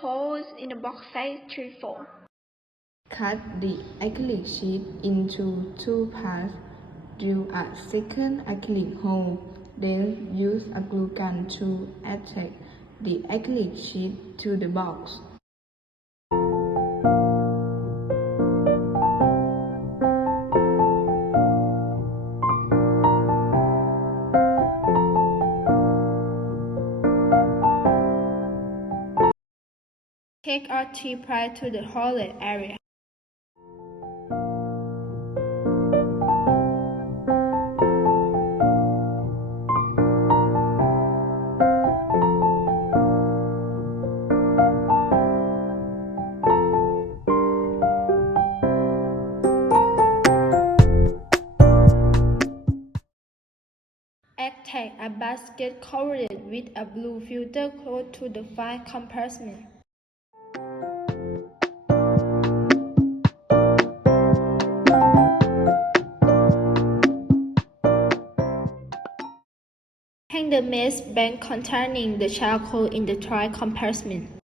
holes in the box size 3/4. Cut the acrylic sheet into two parts. Drill a second acrylic hole. Then use a glue gun to attach the acrylic sheet to the box. Take our T-ply to the hole area. Attach a basket covered with a blue filter close to the file compartment. Hang the mesh bag containing the charcoal in the toy compartment.